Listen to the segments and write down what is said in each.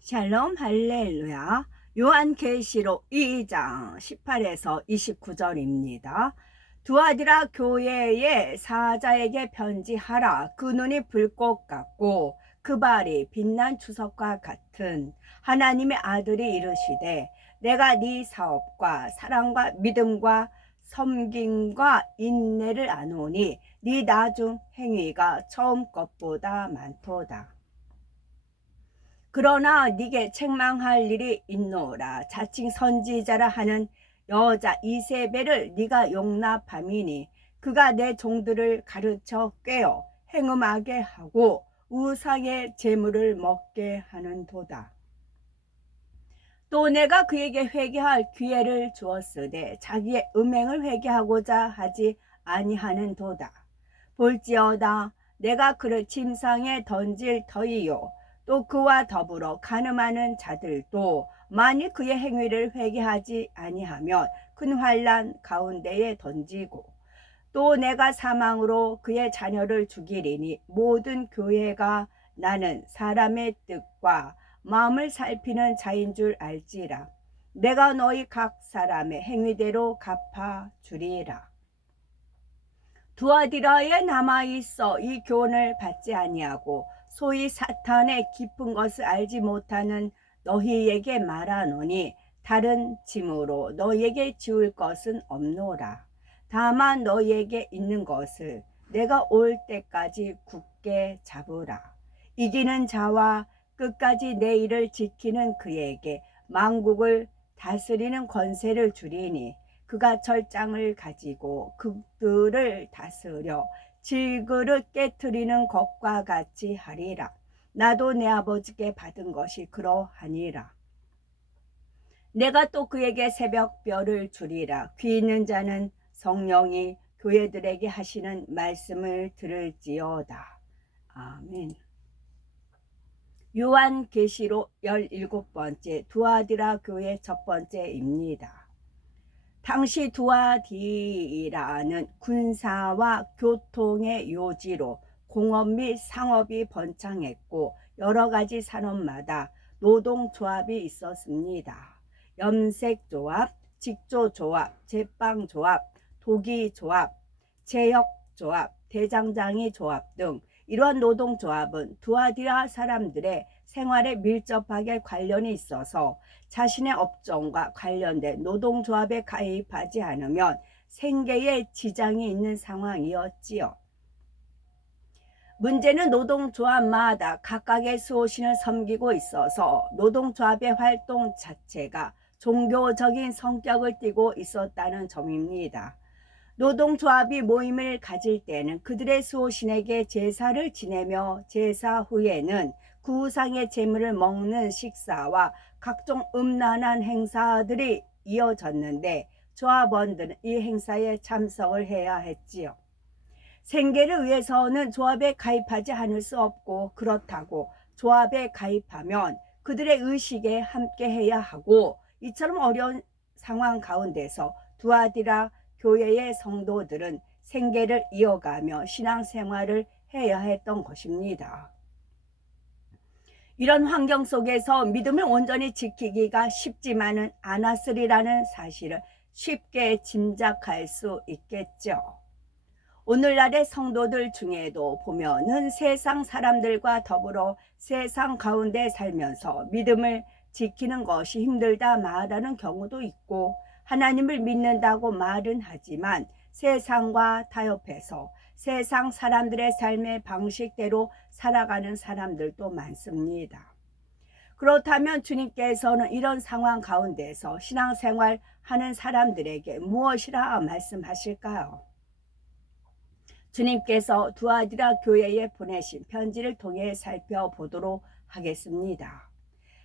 샬롬 할렐루야. 요한계시록 2장 18에서 29절입니다. 두아디라 교회의 사자에게 편지하라. 그 눈이 불꽃 같고 그 발이 빛난 주석과 같은 하나님의 아들이 이르시되, 내가 네 사업과 사랑과 믿음과 섬김과 인내를 아노니 네 나중 행위가 처음 것보다 많도다. 그러나 네게 책망할 일이 있노라. 자칭 선지자라 하는 여자 이세벨을 네가 용납함이니 그가 내 종들을 가르쳐 꾀어 행음하게 하고 우상의 재물을 먹게 하는도다. 또 내가 그에게 회개할 기회를 주었으되 자기의 음행을 회개하고자 하지 아니하는도다. 볼지어다, 내가 그를 침상에 던질 터이요 또 그와 더불어 간음하는 자들도 만일 그의 행위를 회개하지 아니하면 큰 환난 가운데에 던지고, 또 내가 사망으로 그의 자녀를 죽이리니 모든 교회가 나는 사람의 뜻과 마음을 살피는 자인 줄 알지라. 내가 너희 각 사람의 행위대로 갚아 주리라. 두아디라에 남아있어 이 교훈을 받지 아니하고 소위 사탄의 깊은 것을 알지 못하는 너희에게 말하노니 다른 짐으로 너희에게 지울 것은 없노라. 다만 너희에게 있는 것을 내가 올 때까지 굳게 잡으라. 이기는 자와 끝까지 내 일을 지키는 그에게 만국을 다스리는 권세를 주리니 그가 철장을 가지고 그들을 다스려 질그릇 깨트리는 것과 같이 하리라. 나도 내 아버지께 받은 것이 그러하니라. 내가 또 그에게 새벽별을 주리라. 귀 있는 자는 성령이 교회들에게 하시는 말씀을 들을지어다. 아멘. 요한계시록 17번째 두아디라 교회 첫 번째입니다. 당시 두아디라는 군사와 교통의 요지로 공업 및 상업이 번창했고 여러 가지 산업마다 노동조합이 있었습니다. 염색조합, 직조조합, 제빵조합, 도기조합, 제역조합, 대장장이 조합 등 이러한 노동조합은 두아디라 사람들의 생활에 밀접하게 관련이 있어서 자신의 업종과 관련된 노동조합에 가입하지 않으면 생계에 지장이 있는 상황이었지요. 문제는 노동조합마다 각각의 수호신을 섬기고 있어서 노동조합의 활동 자체가 종교적인 성격을 띠고 있었다는 점입니다. 노동조합이 모임을 가질 때는 그들의 수호신에게 제사를 지내며 제사 후에는 그 우상의 제물을 먹는 식사와 각종 음란한 행사들이 이어졌는데 조합원들은 이 행사에 참석을 해야 했지요. 생계를 위해서는 조합에 가입하지 않을 수 없고, 그렇다고 조합에 가입하면 그들의 의식에 함께 해야 하고, 이처럼 어려운 상황 가운데서 두아디라 교회의 성도들은 생계를 이어가며 신앙생활을 해야 했던 것입니다. 이런 환경 속에서 믿음을 온전히 지키기가 쉽지만은 않았으리라는 사실을 쉽게 짐작할 수 있겠죠. 오늘날의 성도들 중에도 보면은 세상 사람들과 더불어 세상 가운데 살면서 믿음을 지키는 것이 힘들다 말하는 경우도 있고, 하나님을 믿는다고 말은 하지만 세상과 타협해서 세상 사람들의 삶의 방식대로 살아가는 사람들도 많습니다. 그렇다면 주님께서는 이런 상황 가운데서 신앙생활 하는 사람들에게 무엇이라 말씀하실까요? 주님께서 두아디라 교회에 보내신 편지를 통해 살펴보도록 하겠습니다.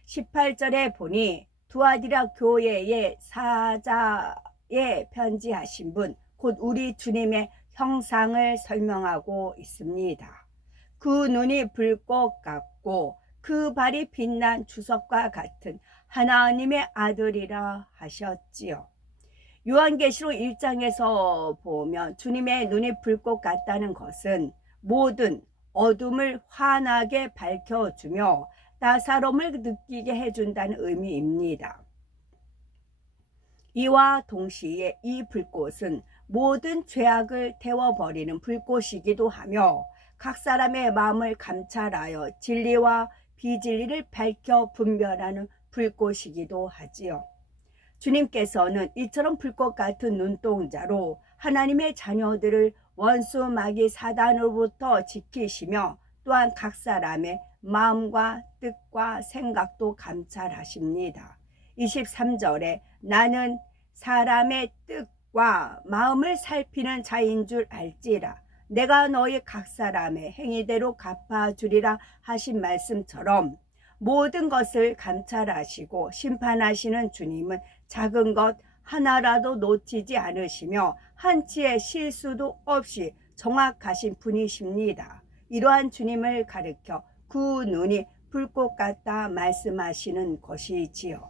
18절에 보니 두아디라 교회의 사자에 편지하신 분, 곧 우리 주님의 형상을 설명하고 있습니다. 그 눈이 불꽃 같고 그 발이 빛난 주석과 같은 하나님의 아들이라 하셨지요. 요한계시록 1장에서 보면 주님의 눈이 불꽃 같다는 것은 모든 어둠을 환하게 밝혀주며 따사로움을 느끼게 해준다는 의미입니다. 이와 동시에 이 불꽃은 모든 죄악을 태워버리는 불꽃이기도 하며 각 사람의 마음을 감찰하여 진리와 비진리를 밝혀 분별하는 불꽃이기도 하지요. 주님께서는 이처럼 불꽃 같은 눈동자로 하나님의 자녀들을 원수 마귀 사단으로부터 지키시며 또한 각 사람의 마음과 뜻과 생각도 감찰하십니다. 23절에 나는 사람의 뜻과 마음을 살피는 자인 줄 알지라. 내가 너희 각 사람의 행위대로 갚아주리라 하신 말씀처럼 모든 것을 감찰하시고 심판하시는 주님은 작은 것 하나라도 놓치지 않으시며 한치의 실수도 없이 정확하신 분이십니다. 이러한 주님을 가르켜 그 눈이 불꽃 같다 말씀하시는 것이지요.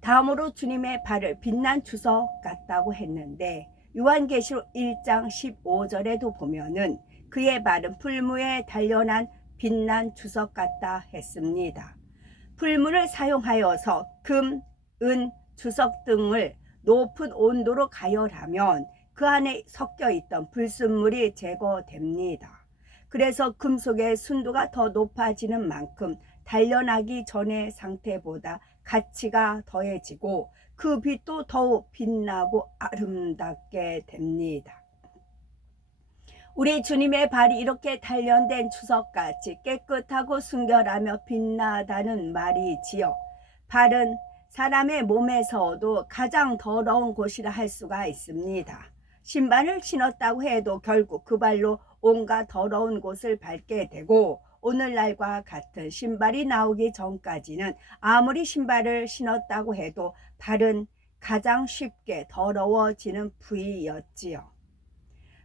다음으로 주님의 발을 빛난 주석 같다고 했는데 요한계시록 1장 15절에도 보면은 그의 발은 풀무에 단련한 빛난 주석 같다 했습니다. 풀무를 사용하여서 금, 은, 주석 등을 높은 온도로 가열하면 그 안에 섞여 있던 불순물이 제거됩니다. 그래서 금속의 순도가 더 높아지는 만큼 단련하기 전의 상태보다 가치가 더해지고 그 빛도 더욱 빛나고 아름답게 됩니다. 우리 주님의 발이 이렇게 단련된 주석같이 깨끗하고 순결하며 빛나다는 말이지요. 발은 사람의 몸에서도 가장 더러운 곳이라 할 수가 있습니다. 신발을 신었다고 해도 결국 그 발로 온갖 더러운 곳을 밟게 되고 오늘날과 같은 신발이 나오기 전까지는 아무리 신발을 신었다고 해도 발은 가장 쉽게 더러워지는 부위였지요.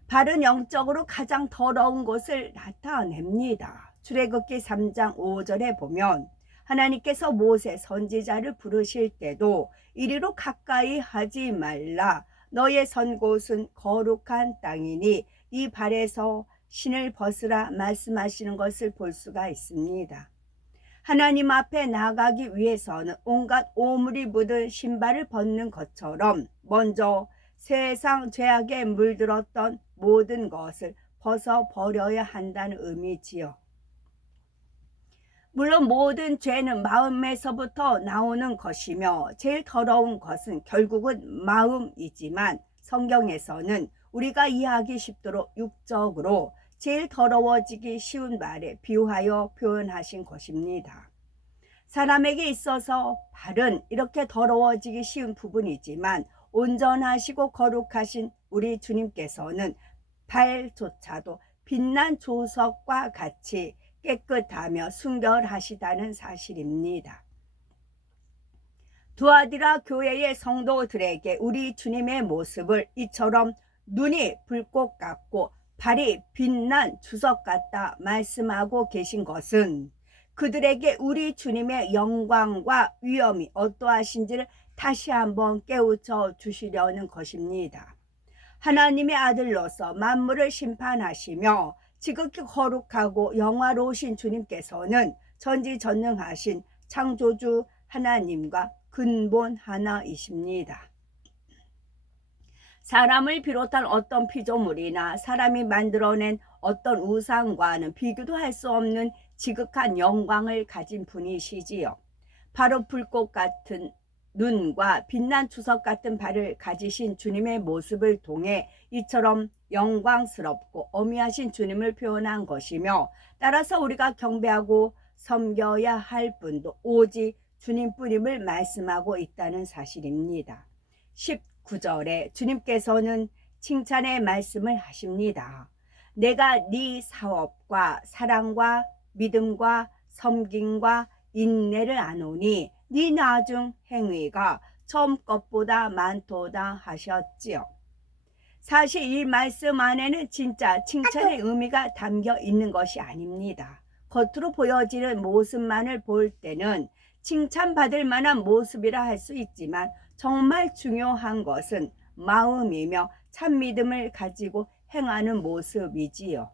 발은 영적으로 가장 더러운 곳을 나타냅니다. 출애굽기 3장 5절에 보면 하나님께서 모세 선지자를 부르실 때도 이리로 가까이 하지 말라. 너의 선 곳은 거룩한 땅이니 이 발에서 신을 벗으라 말씀하시는 것을 볼 수가 있습니다. 하나님 앞에 나가기 위해서는 온갖 오물이 묻은 신발을 벗는 것처럼 먼저 세상 죄악에 물들었던 모든 것을 벗어버려야 한다는 의미지요. 물론 모든 죄는 마음에서부터 나오는 것이며 제일 더러운 것은 결국은 마음이지만 성경에서는 우리가 이해하기 쉽도록 육적으로 제일 더러워지기 쉬운 말에 비유하여 표현하신 것입니다. 사람에게 있어서 발은 이렇게 더러워지기 쉬운 부분이지만 온전하시고 거룩하신 우리 주님께서는 발조차도 빛난 조석과 같이 깨끗하며 순결하시다는 사실입니다. 두아디라 교회의 성도들에게 우리 주님의 모습을 이처럼 눈이 불꽃 같고 발이 빛난 주석 같다 말씀하고 계신 것은 그들에게 우리 주님의 영광과 위엄이 어떠하신지를 다시 한번 깨우쳐 주시려는 것입니다. 하나님의 아들로서 만물을 심판하시며 지극히 거룩하고 영화로우신 주님께서는 전지전능하신 창조주 하나님과 근본 하나이십니다. 사람을 비롯한 어떤 피조물이나 사람이 만들어낸 어떤 우상과는 비교도 할 수 없는 지극한 영광을 가진 분이시지요. 바로 불꽃 같은 눈과 빛난 주석 같은 발을 가지신 주님의 모습을 통해 이처럼 영광스럽고 어미하신 주님을 표현한 것이며 따라서 우리가 경배하고 섬겨야 할 분도 오직 주님뿐임을 말씀하고 있다는 사실입니다. 19절에 주님께서는 칭찬의 말씀을 하십니다. 내가 네 사업과 사랑과 믿음과 섬김과 인내를 아노니 네 나중 행위가 처음 것보다 많도다 하셨지요. 사실 이 말씀 안에는 진짜 칭찬의 의미가 담겨 있는 것이 아닙니다. 겉으로 보여지는 모습만을 볼 때는 칭찬받을 만한 모습이라 할 수 있지만 정말 중요한 것은 마음이며 참 믿음을 가지고 행하는 모습이지요.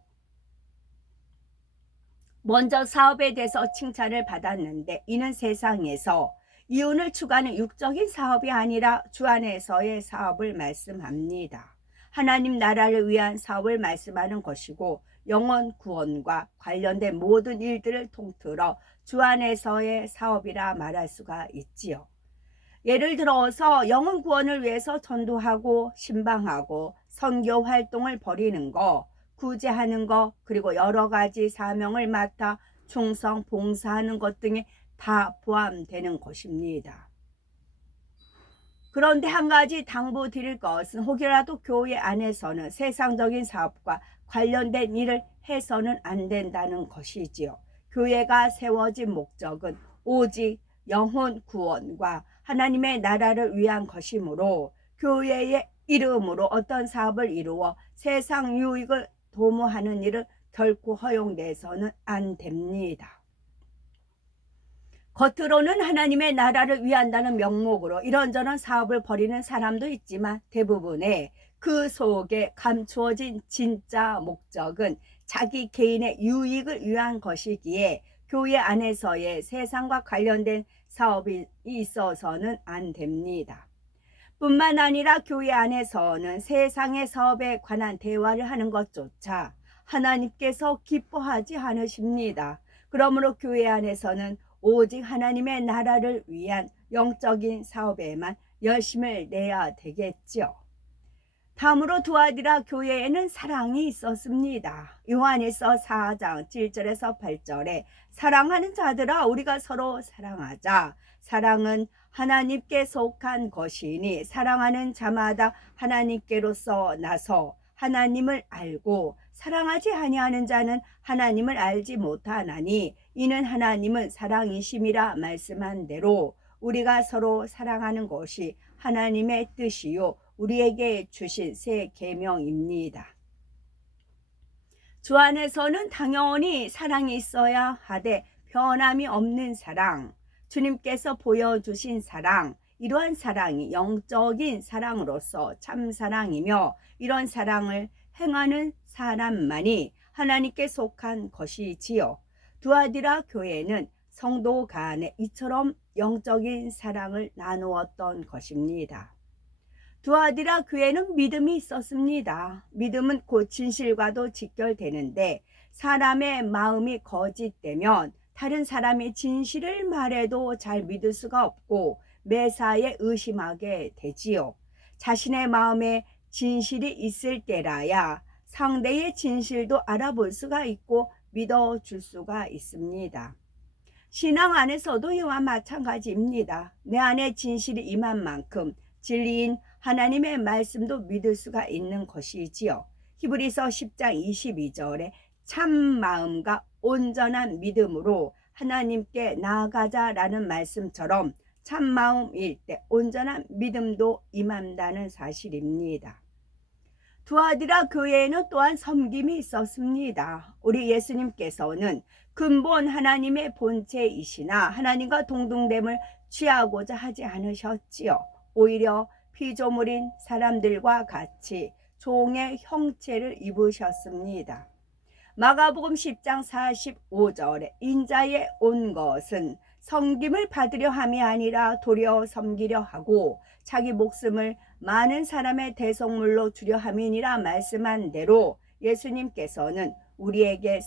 먼저 사업에 대해서 칭찬을 받았는데 이는 세상에서 이윤을 추구하는 육적인 사업이 아니라 주 안에서의 사업을 말씀합니다. 하나님 나라를 위한 사업을 말씀하는 것이고 영혼 구원과 관련된 모든 일들을 통틀어 주 안에서의 사업이라 말할 수가 있지요. 예를 들어서 영혼 구원을 위해서 전도하고 신방하고 선교 활동을 벌이는 거, 구제하는 거, 그리고 여러 가지 사명을 맡아 충성 봉사하는 것 등이 다 포함되는 것입니다. 그런데 한 가지 당부드릴 것은 혹여라도 교회 안에서는 세상적인 사업과 관련된 일을 해서는 안 된다는 것이지요. 교회가 세워진 목적은 오직 영혼 구원과 하나님의 나라를 위한 것이므로 교회의 이름으로 어떤 사업을 이루어 세상 유익을 도모하는 일은 결코 허용돼서는 안 됩니다. 겉으로는 하나님의 나라를 위한다는 명목으로 이런저런 사업을 벌이는 사람도 있지만 대부분의 그 속에 감추어진 진짜 목적은 자기 개인의 유익을 위한 것이기에 교회 안에서의 세상과 관련된 사업이 있어서는 안 됩니다. 뿐만 아니라 교회 안에서는 세상의 사업에 관한 대화를 하는 것조차 하나님께서 기뻐하지 않으십니다. 그러므로 교회 안에서는 오직 하나님의 나라를 위한 영적인 사업에만 열심을 내야 되겠죠. 다음으로 두아디라 교회에는 사랑이 있었습니다. 요한일서 4장 7절에서 8절에 사랑하는 자들아 우리가 서로 사랑하자. 사랑은 하나님께 속한 것이니 사랑하는 자마다 하나님께로서 나서 하나님을 알고 사랑하지 아니하는 자는 하나님을 알지 못하나니 이는 하나님은 사랑이심이라 말씀한 대로 우리가 서로 사랑하는 것이 하나님의 뜻이요 우리에게 주신 새 계명입니다. 주 안에서는 당연히 사랑이 있어야 하되 변함이 없는 사랑, 주님께서 보여주신 사랑, 이러한 사랑이 영적인 사랑으로서 참 사랑이며 이런 사랑을 행하는 사람만이 하나님께 속한 것이지요. 두아디라 교회는 성도 간에 이처럼 영적인 사랑을 나누었던 것입니다. 두아디라 교회는 믿음이 있었습니다. 믿음은 곧 진실과도 직결되는데 사람의 마음이 거짓되면 다른 사람이 진실을 말해도 잘 믿을 수가 없고 매사에 의심하게 되지요. 자신의 마음에 진실이 있을 때라야 상대의 진실도 알아볼 수가 있고 믿어줄 수가 있습니다. 신앙 안에서도 이와 마찬가지입니다. 내 안에 진실이 임한 만큼 진리인 하나님의 말씀도 믿을 수가 있는 것이지요. 히브리서 10장 22절에 참 마음과 온전한 믿음으로 하나님께 나아가자라는 말씀처럼 참 마음일 때 온전한 믿음도 임한다는 사실입니다. 두아디라 교회에는 또한 섬김이 있었습니다. 우리 예수님께서는 근본 하나님의 본체이시나 하나님과 동등됨을 취하고자 하지 않으셨지요. 오히려 피조물인 사람들과 같이 종의 형체를 입으셨습니다. 마가복음 10장 45절에 인자에 온 것은 섬김을 받으려 함이 아니라 도리어 섬기려 하고 자기 목숨을 많은 사람의 대속물로 주려 함이니라 말씀한 대로 예수님께서는 우리에게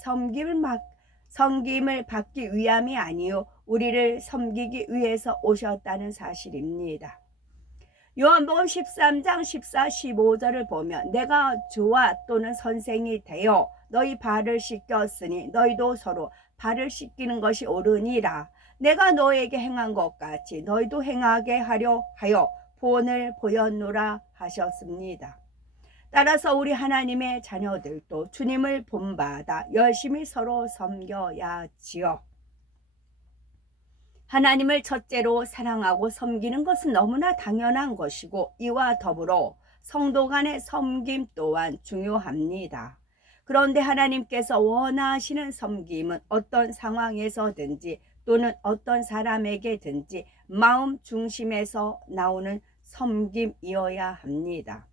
섬김을 받기 위함이 아니요 우리를 섬기기 위해서 오셨다는 사실입니다. 요한복음 13장 14, 15절을 보면 내가 주와 또는 선생이 되어 너희 발을 씻겼으니 너희도 서로 발을 씻기는 것이 옳으니라. 내가 너에게 행한 것 같이 너희도 행하게 하려 하여 본을 보였노라 하셨습니다. 따라서 우리 하나님의 자녀들도 주님을 본받아 열심히 서로 섬겨야지요. 하나님을 첫째로 사랑하고 섬기는 것은 너무나 당연한 것이고 이와 더불어 성도 간의 섬김 또한 중요합니다. 그런데 하나님께서 원하시는 섬김은 어떤 상황에서든지 또는 어떤 사람에게든지 마음 중심에서 나오는 섬김이어야 합니다.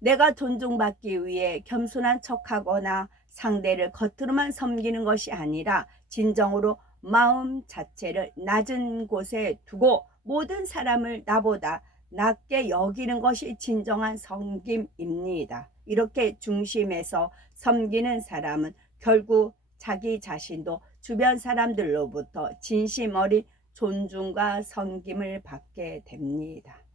내가 존중받기 위해 겸손한 척하거나 상대를 겉으로만 섬기는 것이 아니라 진정으로 마음 자체를 낮은 곳에 두고 모든 사람을 나보다 낮게 여기는 것이 진정한 섬김입니다. 이렇게 중심에서 섬기는 사람은 결국 자기 자신도 주변 사람들로부터 진심 어린 존중과 섬김을 받게 됩니다.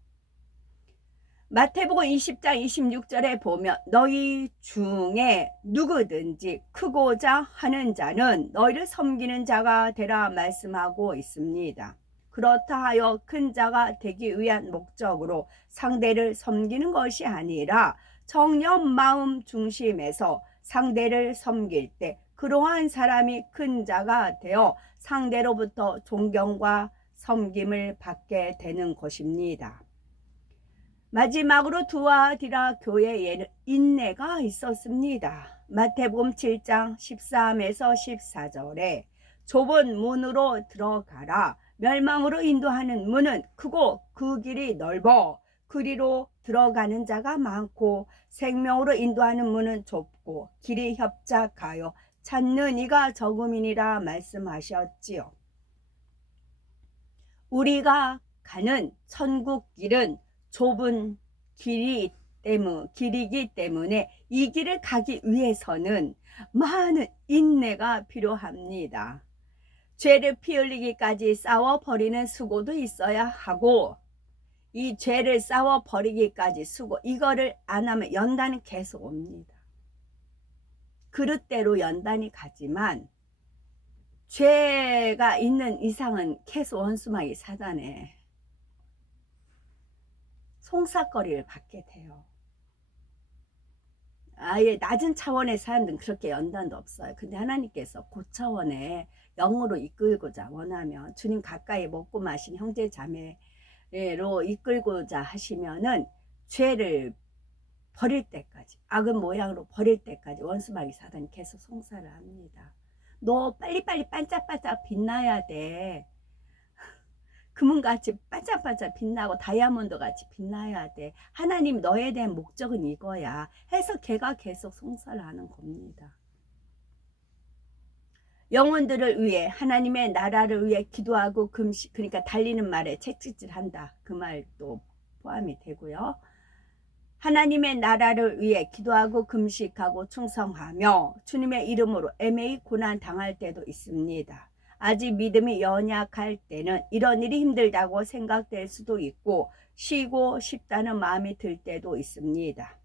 마태복음 20장 26절에 보면 너희 중에 누구든지 크고자 하는 자는 너희를 섬기는 자가 되라 말씀하고 있습니다. 그렇다 하여 큰 자가 되기 위한 목적으로 상대를 섬기는 것이 아니라 정녕 마음 중심에서 상대를 섬길 때 그러한 사람이 큰 자가 되어 상대로부터 존경과 섬김을 받게 되는 것입니다. 마지막으로 두아디라 교회에는 인내가 있었습니다. 마태복음 7장 13에서 14절에 좁은 문으로 들어가라. 멸망으로 인도하는 문은 크고 그 길이 넓어 그리로 들어가는 자가 많고 생명으로 인도하는 문은 좁고 길이 협착하여 찾는 이가 적음이니라 말씀하셨지요. 우리가 가는 천국 길은 좁은 길이기 때문에 이 길을 가기 위해서는 많은 인내가 필요합니다. 죄를 피 흘리기까지 싸워버리는 수고도 있어야 하고 이 죄를 싸워버리기까지 수고 이거를 안 하면 연단은 계속 옵니다. 그릇대로 연단이 가지만 죄가 있는 이상은 계속 원수마귀 사단에 송사거리를 받게 돼요. 아예 낮은 차원의 사람들은 그렇게 연단도 없어요. 근데 하나님께서 고차원의 영으로 이끌고자 원하면 주님 가까이 먹고 마신 형제 자매로 이끌고자 하시면은 죄를 버릴 때까지 악은 모양으로 버릴 때까지 원수마귀 사단이 계속 송사를 합니다. 너 빨리빨리 반짝반짝 빛나야 돼. 금은같이 반짝반짝 빛나고 다이아몬드같이 빛나야 돼. 하나님 너에 대한 목적은 이거야 해서 걔가 계속 송사를 하는 겁니다. 영혼들을 위해 하나님의 나라를 위해 기도하고 금식 그러니까 달리는 말에 채찍질한다 그 말도 포함이 되고요. 하나님의 나라를 위해 기도하고 금식하고 충성하며 주님의 이름으로 애매히 고난 당할 때도 있습니다. 아직 믿음이 연약할 때는 이런 일이 힘들다고 생각될 수도 있고 쉬고 싶다는 마음이 들 때도 있습니다.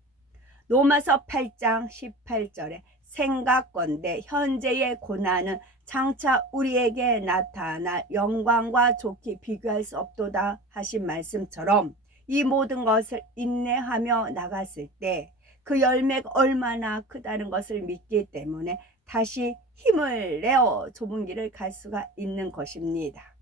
로마서 8장 18절에 생각건대 현재의 고난은 장차 우리에게 나타날 영광과 좋게 비교할 수 없도다 하신 말씀처럼 이 모든 것을 인내하며 나갔을 때 그 열매가 얼마나 크다는 것을 믿기 때문에 다시 힘을 내어 좁은 길을 갈 수가 있는 것입니다.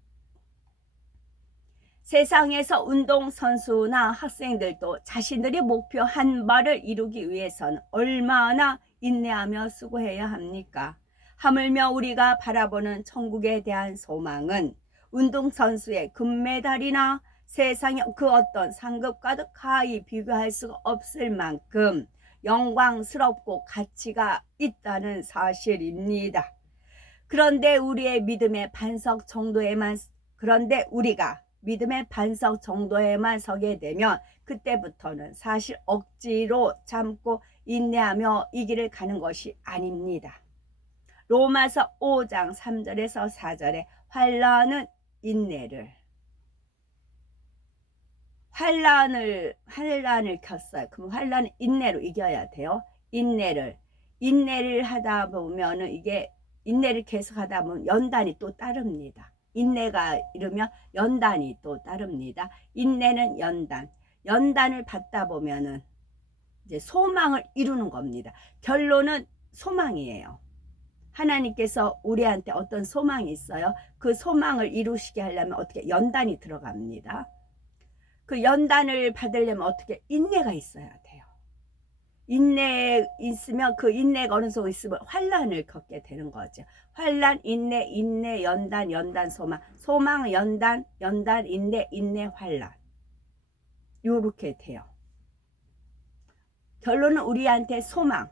세상에서 운동선수나 학생들도 자신들의 목표 한 발을 이루기 위해서는 얼마나 인내하며 수고해야 합니까? 하물며 우리가 바라보는 천국에 대한 소망은 운동선수의 금메달이나 세상의 그 어떤 상급과도 가히 비교할 수가 없을 만큼 영광스럽고 가치가 있다는 사실입니다. 그런데 우리가 믿음의 반석 정도에만 서게 되면 그때부터는 사실 억지로 참고 인내하며 이 길을 가는 것이 아닙니다. 로마서 5장 3절에서 4절에 환난은 환난을 켰어요. 그럼 환난은 인내로 이겨야 돼요. 인내를 하다 보면은 이게 인내를 계속 하다 보면 연단이 또 따릅니다. 인내가 이르면 연단이 또 따릅니다. 인내는 연단을 받다 보면은 이제 소망을 이루는 겁니다. 결론은 소망이에요. 하나님께서 우리한테 어떤 소망이 있어요. 그 소망을 이루시게 하려면 어떻게 연단이 들어갑니다. 그 연단을 받으려면 어떻게 인내가 있어야 돼요. 인내 있으면 그 인내가 어느 정도 있으면 환난을 겪게 되는 거죠. 환난, 인내, 연단, 소망, 연단, 인내, 환난. 요렇게 돼요. 결론은 우리한테 소망,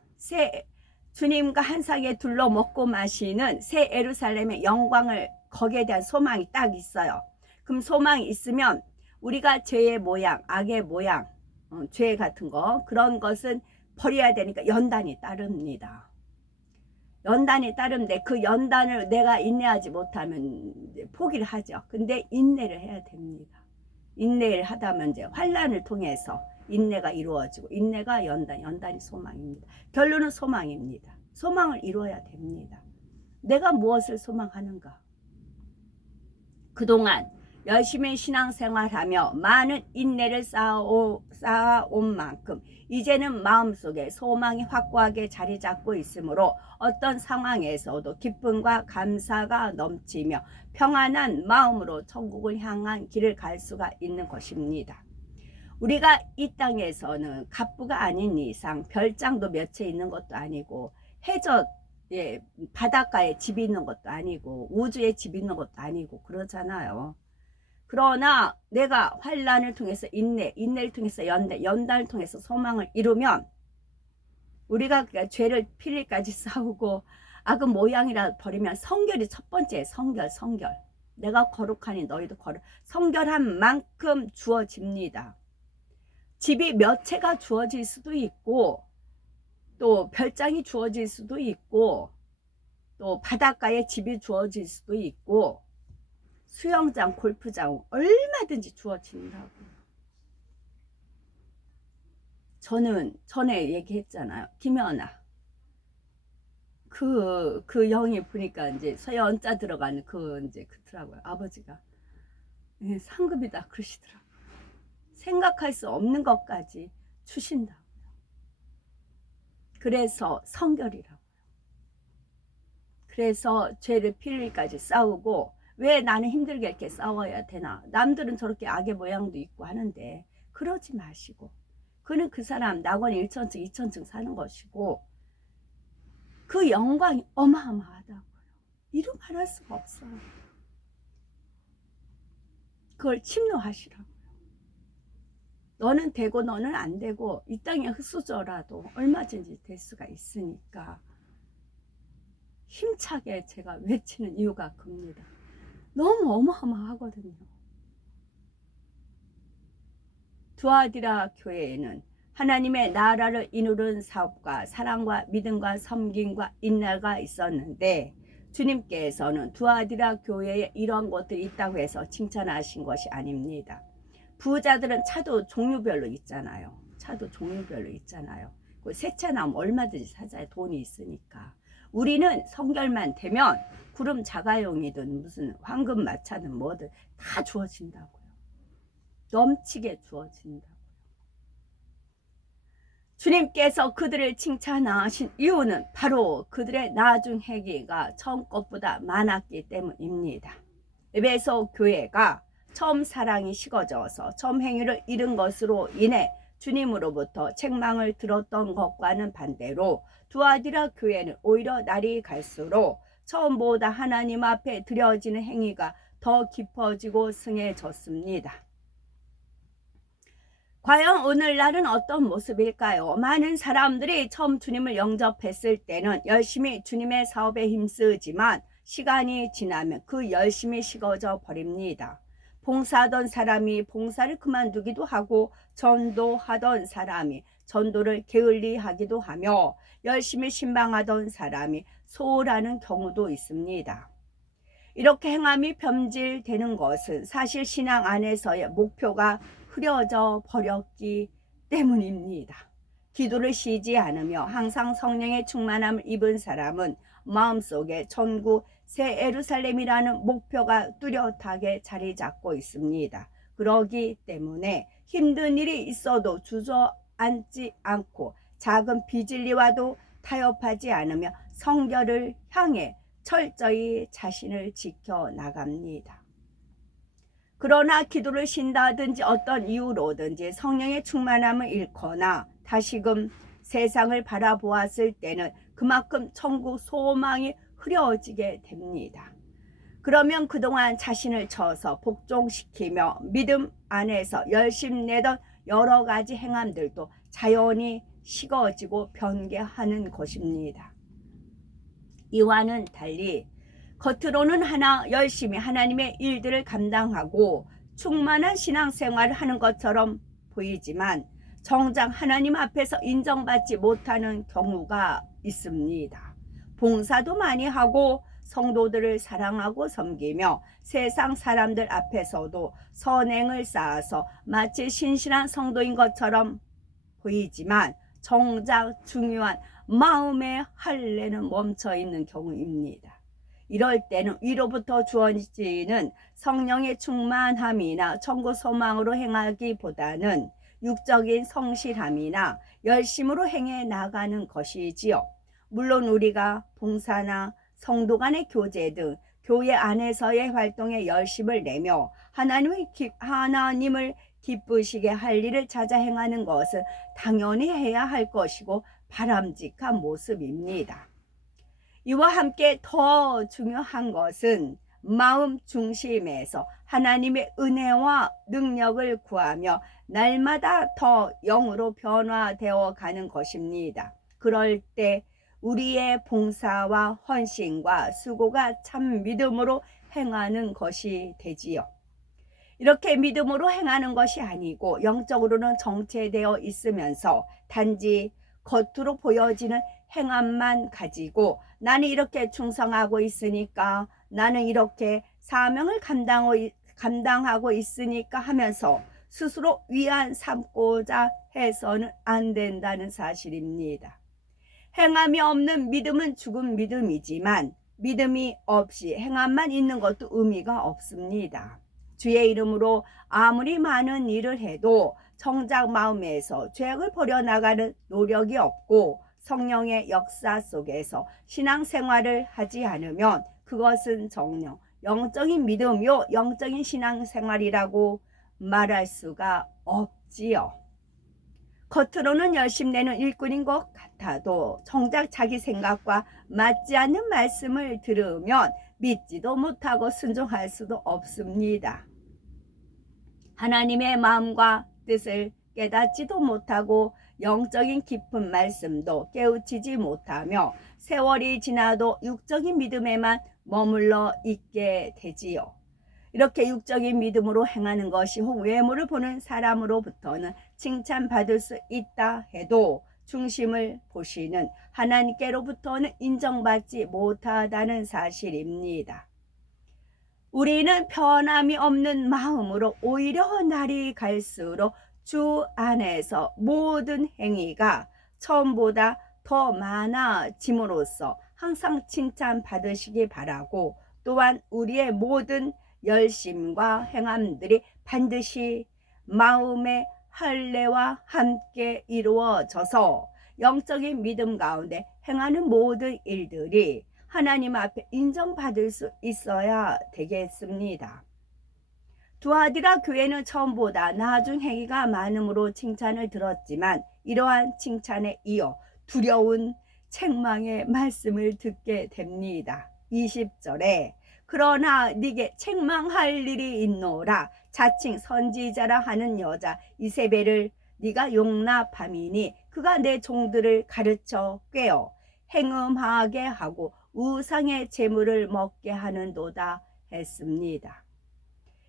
주님과 한 상에 둘러 먹고 마시는 새 예루살렘의 영광을, 거기에 대한 소망이 딱 있어요. 그럼 소망이 있으면 우리가 죄의 모양, 악의 모양, 죄 같은 거, 그런 것은 버려야 되니까 연단이 따릅니다. 연단이 따른데 그 연단을 내가 인내하지 못하면 포기를 하죠. 근데 인내를 해야 됩니다. 인내를 하다면 이제 환난을 통해서 인내가 이루어지고, 인내가 연단이 소망입니다. 결론은 소망입니다. 소망을 이루어야 됩니다. 내가 무엇을 소망하는가? 그동안 열심히 신앙생활하며 많은 인내를 쌓아온 만큼 이제는 마음속에 소망이 확고하게 자리 잡고 있으므로 어떤 상황에서도 기쁨과 감사가 넘치며 평안한 마음으로 천국을 향한 길을 갈 수가 있는 것입니다. 우리가 이 땅에서는 갑부가 아닌 이상 별장도 몇 채 있는 것도 아니고, 해저 바닷가에 집이 있는 것도 아니고, 우주에 집이 있는 것도 아니고 그러잖아요. 그러나 내가 환난을 통해서 인내를 통해서 연단을 통해서 소망을 이루면, 우리가 죄를 필리까지 싸우고 악은 모양이라 버리면 성결이 첫 번째. 성결. 내가 거룩하니 너희도 거룩. 성결한 만큼 주어집니다. 집이 몇 채가 주어질 수도 있고, 또 별장이 주어질 수도 있고, 또 바닷가에 집이 주어질 수도 있고, 수영장, 골프장 얼마든지 주어진다고. 저는 전에 얘기했잖아요. 김연아. 그 영이 보니까 이제 서연자 들어가는 그더라고요. 아버지가. 상급이다 그러시더라고요. 생각할 수 없는 것까지 주신다고요. 그래서 성결이라고요. 그래서 죄를 필리까지 싸우고, 왜 나는 힘들게 이렇게 싸워야 되나? 남들은 저렇게 악의 모양도 있고 하는데 그러지 마시고, 그는 그 사람 낙원 1천층 2천층 사는 것이고, 그 영광이 어마어마하다고요. 이루 말할 수가 없어요. 그걸 침노하시라고요. 너는 되고 너는 안 되고, 이 땅에 흙수저라도 얼마든지 될 수가 있으니까 힘차게 제가 외치는 이유가 큽니다. 너무 어마어마하거든요. 두아디라 교회에는 하나님의 나라를 이루는 사업과 사랑과 믿음과 섬김과 인내가 있었는데, 주님께서는 두아디라 교회에 이런 것들이 있다고 해서 칭찬하신 것이 아닙니다. 부자들은 차도 종류별로 있잖아요. 새 차 나오면 얼마든지 사자에 돈이 있으니까. 우리는 성결만 되면 구름 자가용이든 무슨 황금 마차든 뭐든 다 주어진다고요. 넘치게 주어진다고요. 주님께서 그들을 칭찬하신 이유는 바로 그들의 나중 행위가 처음 것보다 많았기 때문입니다. 에베소 교회가 처음 사랑이 식어져서 처음 행위를 잃은 것으로 인해 주님으로부터 책망을 들었던 것과는 반대로, 두아디라 교회는 오히려 날이 갈수록 처음보다 하나님 앞에 드려지는 행위가 더 깊어지고 승해졌습니다. 과연 오늘날은 어떤 모습일까요? 많은 사람들이 처음 주님을 영접했을 때는 열심히 주님의 사업에 힘쓰지만 시간이 지나면 그 열심이 식어져 버립니다. 봉사하던 사람이 봉사를 그만두기도 하고, 전도하던 사람이 전도를 게을리하기도 하며, 열심히 신방하던 사람이 소홀하는 경우도 있습니다. 이렇게 행함이 변질되는 것은 사실 신앙 안에서의 목표가 흐려져 버렸기 때문입니다. 기도를 쉬지 않으며 항상 성령의 충만함을 입은 사람은 마음속에 천국 새 예루살렘이라는 목표가 뚜렷하게 자리 잡고 있습니다. 그러기 때문에 힘든 일이 있어도 주저앉지 않고, 작은 비질리와도 타협하지 않으며 성결을 향해 철저히 자신을 지켜나갑니다. 그러나 기도를 쉰다든지 어떤 이유로든지 성령의 충만함을 잃거나 다시금 세상을 바라보았을 때는 그만큼 천국 소망이 흐려지게 됩니다. 그러면 그동안 자신을 쳐서 복종시키며 믿음 안에서 열심내던 여러 가지 행함들도 자연히 식어지고 변개하는 것입니다. 이와는 달리 겉으로는 열심히 하나님의 일들을 감당하고 충만한 신앙생활을 하는 것처럼 보이지만 정작 하나님 앞에서 인정받지 못하는 경우가 있습니다. 봉사도 많이 하고 성도들을 사랑하고 섬기며 세상 사람들 앞에서도 선행을 쌓아서 마치 신실한 성도인 것처럼 보이지만 정작 중요한 마음의 할례는 멈춰 있는 경우입니다. 이럴 때는 위로부터 주어지는 성령의 충만함이나 천국 소망으로 행하기보다는 육적인 성실함이나 열심으로 행해 나가는 것이지요. 물론 우리가 봉사나 성도 간의 교제 등 교회 안에서의 활동에 열심을 내며 하나님을 기쁘시게 할 일을 찾아 행하는 것은 당연히 해야 할 것이고 바람직한 모습입니다. 이와 함께 더 중요한 것은 마음 중심에서 하나님의 은혜와 능력을 구하며 날마다 더 영으로 변화되어 가는 것입니다. 그럴 때 우리의 봉사와 헌신과 수고가 참 믿음으로 행하는 것이 되지요. 이렇게 믿음으로 행하는 것이 아니고 영적으로는 정체되어 있으면서 단지 겉으로 보여지는 행함만 가지고 나는 이렇게 충성하고 있으니까, 나는 이렇게 사명을 감당하고 있으니까 하면서 스스로 위안 삼고자 해서는 안 된다는 사실입니다. 행함이 없는 믿음은 죽은 믿음이지만 믿음이 없이 행함만 있는 것도 의미가 없습니다. 주의 이름으로 아무리 많은 일을 해도 정작 마음에서 죄악을 버려나가는 노력이 없고 성령의 역사 속에서 신앙생활을 하지 않으면 그것은 정녕 영적인 믿음이요 영적인 신앙생활이라고 말할 수가 없지요. 겉으로는 열심내는 일꾼인 것 같아도 정작 자기 생각과 맞지 않는 말씀을 들으면 믿지도 못하고 순종할 수도 없습니다. 하나님의 마음과 뜻을 깨닫지도 못하고 영적인 깊은 말씀도 깨우치지 못하며 세월이 지나도 육적인 믿음에만 머물러 있게 되지요. 이렇게 육적인 믿음으로 행하는 것이 혹 외모를 보는 사람으로부터는 칭찬받을 수 있다 해도 중심을 보시는 하나님께로부터는 인정받지 못하다는 사실입니다. 우리는 변함이 없는 마음으로 오히려 날이 갈수록 주 안에서 모든 행위가 처음보다 더 많아짐으로써 항상 칭찬받으시기 바라고, 또한 우리의 모든 열심과 행함들이 반드시 마음의 할례와 함께 이루어져서 영적인 믿음 가운데 행하는 모든 일들이 하나님 앞에 인정받을 수 있어야 되겠습니다. 두아디라 교회는 처음보다 나중 행위가 많음으로 칭찬을 들었지만 이러한 칭찬에 이어 두려운 책망의 말씀을 듣게 됩니다. 20절에 그러나 네게 책망할 일이 있노라, 자칭 선지자라 하는 여자 이세벨을 네가 용납함이니 그가 내 종들을 가르쳐 꿰어 행음하게 하고 우상의 제물을 먹게 하는도다 했습니다.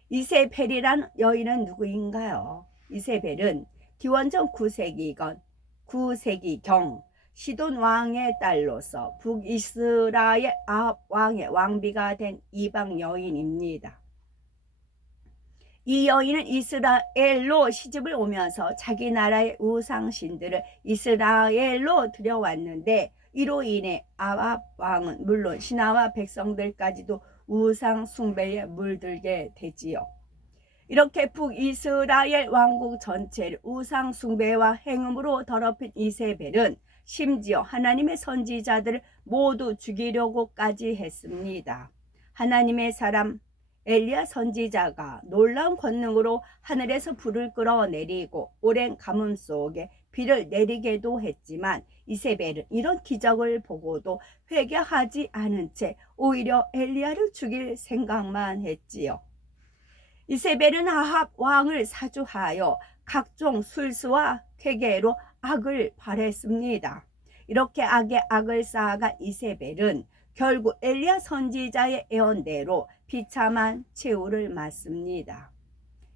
이세벨이란 여인은 누구인가요? 이세벨은 기원전 9세기경 시돈 왕의 딸로서 북이스라엘 아합 왕의 왕비가 된 이방 여인입니다. 이 여인은 이스라엘로 시집을 오면서 자기 나라의 우상신들을 이스라엘로 들여왔는데, 이로 인해 아합 왕은 물론 신하와 백성들까지도 우상 숭배에 물들게 되지요. 이렇게 북이스라엘 왕국 전체를 우상 숭배와 행음으로 더럽힌 이세벨은 심지어 하나님의 선지자들을 모두 죽이려고까지 했습니다. 하나님의 사람 엘리야 선지자가 놀라운 권능으로 하늘에서 불을 끌어내리고 오랜 가뭄 속에 비를 내리게도 했지만 이세벨은 이런 기적을 보고도 회개하지 않은 채 오히려 엘리야를 죽일 생각만 했지요. 이세벨은 아합 왕을 사주하여 각종 술수와 쾌계로 악을 발했습니다. 이렇게 악에 악을 쌓아간 이세벨은 결국 엘리야 선지자의 예언대로 비참한 최후를 맞습니다.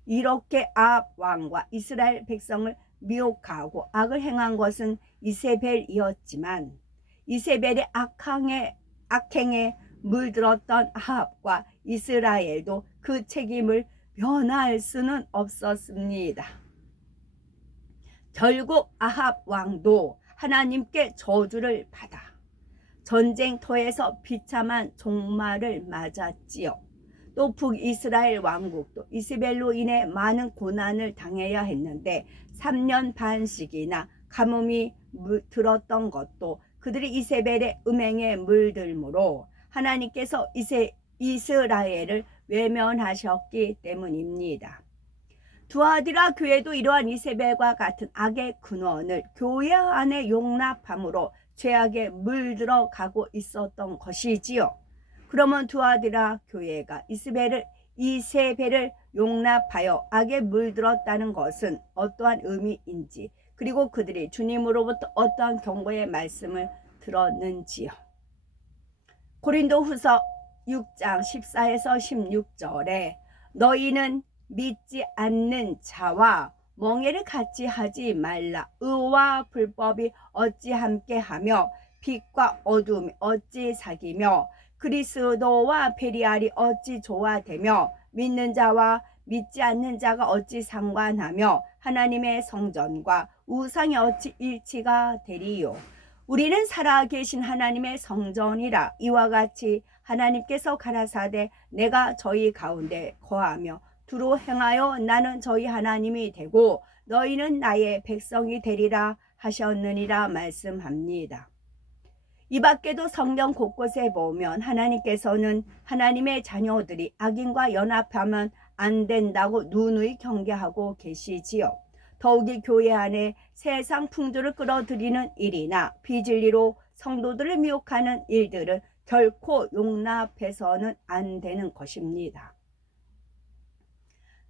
이렇게 아합 왕과 이스라엘 백성을 미혹하고 악을 행한 것은 이세벨이었지만 이세벨의 악행에 물들었던 아합과 이스라엘도 그 책임을 면할 수는 없었습니다. 결국 아합 왕도 하나님께 저주를 받아 전쟁터에서 비참한 종말을 맞았지요. 또 북이스라엘 왕국도 이세벨로 인해 많은 고난을 당해야 했는데 3년 반씩이나 가뭄이 들었던 것도 그들이 이세벨의 음행에 물들므로 하나님께서 이스라엘을 외면하셨기 때문입니다. 두아디라 교회도 이러한 이세벨과 같은 악의 근원을 교회 안에 용납함으로 죄악에 물들어 가고 있었던 것이지요. 그러면 두아디라 교회가 이세벨을 용납하여 악에 물들었다는 것은 어떠한 의미인지, 그리고 그들이 주님으로부터 어떠한 경고의 말씀을 들었는지요. 고린도후서 6장 14에서 16절에 너희는 믿지 않는 자와 멍에를 같이 하지 말라. 의와 불법이 어찌 함께하며 빛과 어둠이 어찌 사귀며 그리스도와 베리알이 어찌 조화되며 믿는 자와 믿지 않는 자가 어찌 상관하며 하나님의 성전과 우상이 어찌 일치가 되리요. 우리는 살아계신 하나님의 성전이라. 이와 같이 하나님께서 가라사대 내가 저희 가운데 거하며 두루 행하여 나는 저희 하나님이 되고 너희는 나의 백성이 되리라 하셨느니라 말씀합니다. 이 밖에도 성경 곳곳에 보면 하나님께서는 하나님의 자녀들이 악인과 연합하면 안 된다고 누누이 경계하고 계시지요. 더욱이 교회 안에 세상 풍조를 끌어들이는 일이나 비진리로 성도들을 미혹하는 일들은 결코 용납해서는 안 되는 것입니다.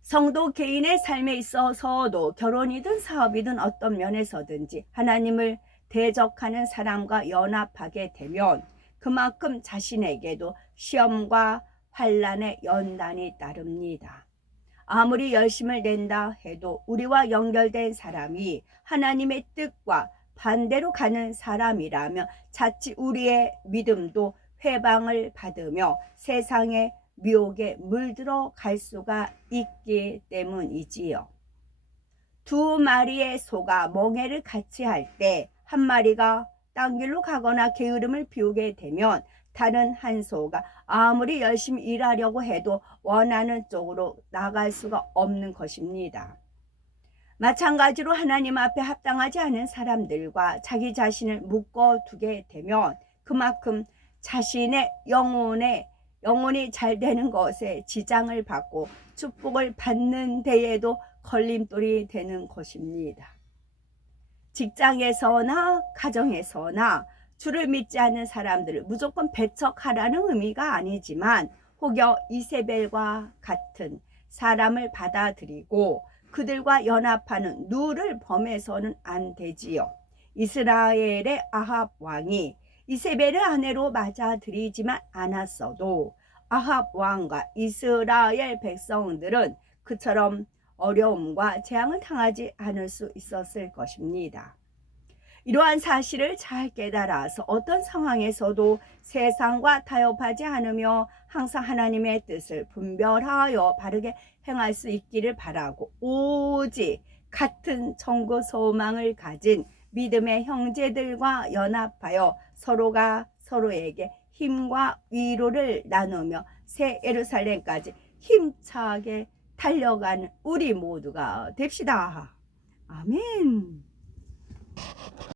성도 개인의 삶에 있어서도 결혼이든 사업이든 어떤 면에서든지 하나님을 대적하는 사람과 연합하게 되면 그만큼 자신에게도 시험과 환난의 연단이 따릅니다. 아무리 열심을 낸다 해도 우리와 연결된 사람이 하나님의 뜻과 반대로 가는 사람이라면 자칫 우리의 믿음도 회방을 받으며 세상의 미혹에 물들어 갈 수가 있기 때문이지요. 두 마리의 소가 멍에를 같이 할 때 한 마리가 딴 길로 가거나 게으름을 피우게 되면 다른 한 소가 아무리 열심히 일하려고 해도 원하는 쪽으로 나갈 수가 없는 것입니다. 마찬가지로 하나님 앞에 합당하지 않은 사람들과 자기 자신을 묶어두게 되면 그만큼 자신의 영혼이 잘 되는 것에 지장을 받고 축복을 받는 데에도 걸림돌이 되는 것입니다. 직장에서나 가정에서나 주를 믿지 않는 사람들을 무조건 배척하라는 의미가 아니지만 혹여 이세벨과 같은 사람을 받아들이고 그들과 연합하는 누를 범해서는 안 되지요. 이스라엘의 아합 왕이 이세벨을 아내로 맞아들이지만 않았어도 아합 왕과 이스라엘 백성들은 그처럼 어려움과 재앙을 당하지 않을 수 있었을 것입니다. 이러한 사실을 잘 깨달아서 어떤 상황에서도 세상과 타협하지 않으며 항상 하나님의 뜻을 분별하여 바르게 행할 수 있기를 바라고 오직 같은 천국 소망을 가진 믿음의 형제들과 연합하여 서로가 서로에게 힘과 위로를 나누며 새 예루살렘까지 힘차게 달려가는 우리 모두가 됩시다. 아멘.